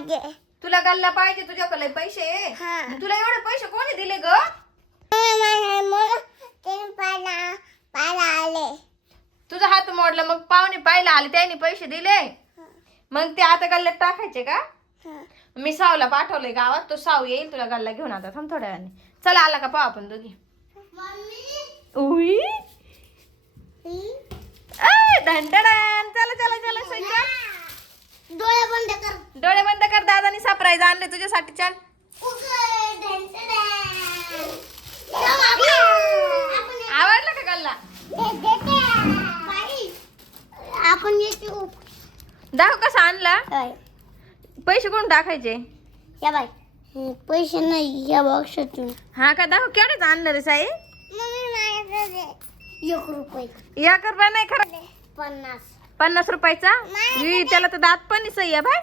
पाहिजे. तुला गल्ला पाहिजे, तुझ्याकडे पैसे आहे? हा. मग तुला एवढे पैसे कोणी दिले ग? पाला आले. तुझा हात मोडला मग पाहुणे पाहिला आले त्याने पैसे दिले. मग ते आता गल्ल्यात टाकायचे का? मी सावला पाठवलंय गावात, तो साव येईल तुला गल्ला घेऊन. आता थांब थोड्या वेळाने. चला आला का पाहू आपण दोघी. उई धंडडन. चला चला चला सैया. डोळे बंद कर. डोळे बंद कर. दादानी सरप्राईज आणले तुझ्यासाठी. चल आवडला का गल्ला? आपण येतो. दाखव कसा आणला. पैसे कोण टाकायचे? या बाई पैसे नाही या बॉक्सातून. हा का? दाखव केवढेच आणलं रे साई. 1 रुपये. 1 रुपया नाही खरं. 50 रुपयाचा. त्याला तर दात पण आहे सई बाय.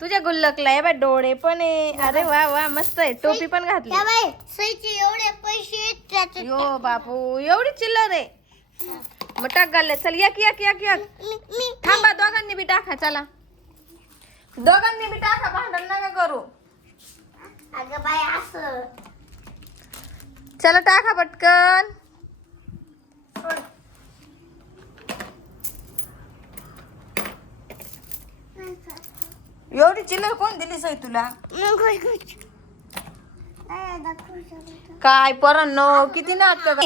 तुझ्या गुल्लकला आहे बाय, डोळे पण आहे. अरे वा वा मस्त आहे. टोपी पण घातली. या बाई सईचे एवढे पैसे यो बापू एवढी चिल्लर आहे. मग टाक गल्ल्यात. चल एक एक एक एक. थांबा दोघांनी बी टाका. चला दोघांनी बी टाका. भांडण नका करू. अगं बाई असं. चला टाका पटकन. एवढी चिल्लर कोण दिली सई तुला? काय पोरांनो किती नाटक.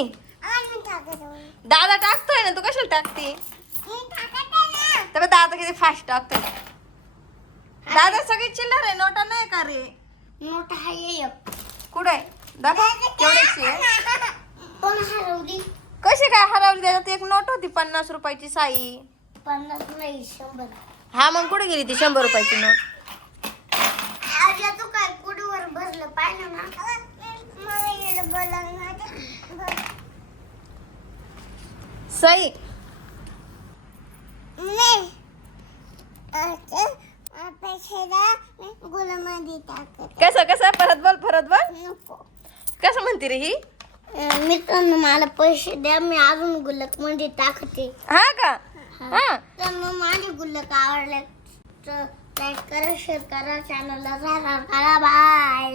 दादा टाकतोय ना, तू कशाला टाकते? तर दादा किती फास्ट टाकतोय. दादा सगळी चिल्लर आहे, नोटा नाही का रे? मोठा आहे कुठे केवढ्याची आहे? पण हरवली. कशी काय हरवली? त्याच्यात एक नोट होती 50 रुपयाची साई. 50 नाही 100. हा मग कुठे गेली ती 100 रुपयाची नोट? आज तू काय कुडीवर भरलं पाहिलं ना. मला येडं बोलायला सई नाही. गुलामध्ये टाकत कसं कसं? परत बोल. नको. कसं म्हणते रे ही? मित्रांनो मला पैसे द्या, मी अजून गुल्लक मध्ये टाकते. हा का? हा तर मग माझे गुल्लक आवडले तर लाईक करा, शेअर करा, चॅनलला करा. बाय.